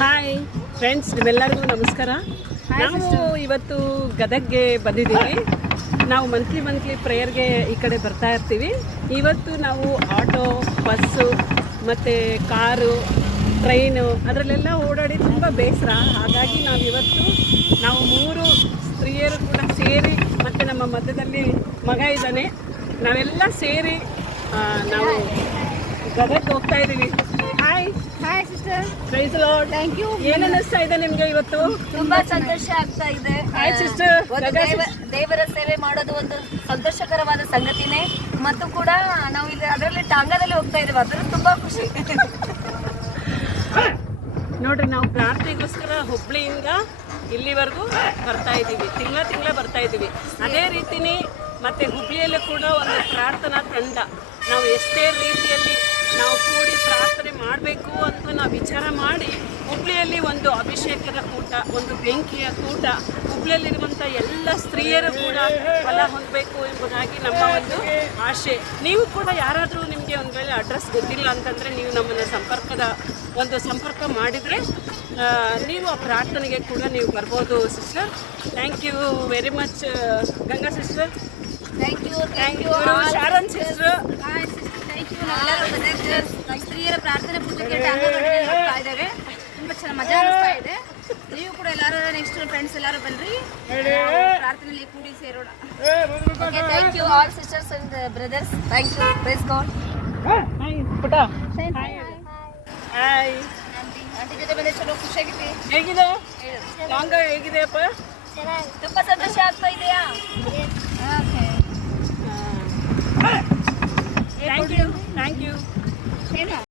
Hi friends, ನಿಮ್ಮೆಲ್ಲರಿಗೂ ನಮಸ್ಕಾರ. ನಾವು ಇವತ್ತು ಗದಗ್ಗೆ ಬಂದಿದ್ದೀವಿ. ನಾವು ಮಂತ್ಲಿ ಪ್ರೇಯರ್ಗೆ ಈ ಕಡೆ ಬರ್ತಾ ಇರ್ತೀವಿ. ಇವತ್ತು ನಾವು ಆಟೋ, ಬಸ್ಸು ಮತ್ತು ಕಾರು, ಟ್ರೈನು ಅದರಲ್ಲೆಲ್ಲ ಓಡಾಡಿ ತುಂಬ ಬೇಸರ. ಹಾಗಾಗಿ ನಾವು 3 ಸ್ತ್ರೀಯರು ಕೂಡ ಸೇರಿ ಮತ್ತು ನಮ್ಮ ಮಧ್ಯದಲ್ಲಿ ಮಗ ಇದ್ದಾನೆ, ನಾವೆಲ್ಲ ಸೇರಿ ನಾವು ಗದಗ್ಗೆ ಹೋಗ್ತಾ ಇದ್ದೀವಿ. Hi sister, praise the lord. Thank you. ಏನು ಅನಿಸ್ತಾ ಇದೆ ನಿಮಗೆ ಇವತ್ತು? ತುಂಬಾ ಸಂತೋಷ ಆಗ್ತಾ ಇದೆ. Hi sister. ದೇವರ ಸೇವೆ ಮಾಡೋದು ಒಂದು ಸಂತೋಷಕರವಾದ ಸಂಗತಿನೇ. ಮತ್ತು ಕೂಡ ನಾವು ಇಲ್ಲಿ ಅದರಲ್ಲಿ ಟಾಂಗಾದಲ್ಲಿ ಹೋಗ್ತಾ ಇದ್ದೇವೆ, ಅದರ ತುಂಬಾ ಖುಷಿ. ನೋಡ್ರಿ, ನಾವು ಪ್ರಾರ್ಥನೆಗೋಸ್ಕರ ಹುಬ್ಳಿಯಿಂದ ಇಲ್ಲಿವರೆಗೂ ಬರ್ತಾ ಇದ್ದೀವಿ. ತಿಂಗಳ ಬರ್ತಾ ಇದ್ದೀವಿ. ಅದೇ ರೀತಿನೇ ಮತ್ತು ಹುಬ್ಳಿಯಲ್ಲೂ ಕೂಡ ಒಂದು ಪ್ರಾರ್ಥನಾ ತಂಡ, ನಾವು ಎಷ್ಟೇ ರೀತಿಯಲ್ಲಿ ನಾವು ಕೂಡಿ ಪ್ರಾರ್ಥನೆ ಮಾಡಬೇಕು ಅಂತ ನಾವು ವಿಚಾರ ಮಾಡಿ ಹುಬ್ಳಿಯಲ್ಲಿ ಒಂದು ಅಭಿಷೇಕದ ಕೂಟ, ಒಂದು ಬೆಂಕಿಯ ಕೂಟ, ಹುಬ್ಳಿಯಲ್ಲಿರುವಂಥ ಎಲ್ಲ ಸ್ತ್ರೀಯರು ಕೂಡ ಫಲ ಹೊಂದಬೇಕು ಎಂಬುದಾಗಿ ನಮ್ಮ ಒಂದು ಆಶೆ. ನೀವು ಕೂಡ ಯಾರಾದರೂ ನಿಮಗೆ ಒಂದು ವೇಳೆ ಅಡ್ರೆಸ್ ಗೊತ್ತಿಲ್ಲ ಅಂತಂದರೆ ನೀವು ನಮ್ಮನ್ನು ಸಂಪರ್ಕ ಮಾಡಿದರೆ ನೀವು ಆ ಪ್ರಾರ್ಥನೆಗೆ ಕೂಡ ನೀವು ಬರ್ಬೋದು sister. Thank you very much Ganga sister. Thank you Sharon sister. Thank you. ನಾವೆಲ್ಲರೂ ಸ್ತ್ರೀಯರ ಪ್ರಾರ್ಥನೆ ಪೂಜೆಗೆ ಟಾಂಗಾದಲ್ಲಿ ಹೋಗ್ತಾ ಇದ್ದೇವೆ. ತುಂಬ ಚೆನ್ನಾಗಿ ಮಜಾ ಅನಿಸ್ತಾ ಇದೆ. ನೀವು ಕೂಡ ಎಲ್ಲರೂ ನೆಕ್ಸ್ಟ್ ಫ್ರೆಂಡ್ಸ್ ಎಲ್ಲರೂ ಬನ್ನಿರಿ, ಪ್ರಾರ್ಥನೆಯಲ್ಲಿ ಕೂಡಿ ಸೇರೋಣ. Okay, thank you all sisters and brothers. Thank you. Praise God. Hi ಪುಟ. ಹಾಯ್ ಆಂಟಿ ಜೊತೆ ಬಂದರೆ ಚಲೋ ಖುಷಿಯಾಗಿತ್ತು. ಹೇಗಿದೆ ಟಾಂಗ? ಹೇಗಿದೆಯಪ್ಪ? ತುಂಬ ಸಂತೋಷ ಆಗ್ತಾ ಇದೆಯಾ? Okay, thank you.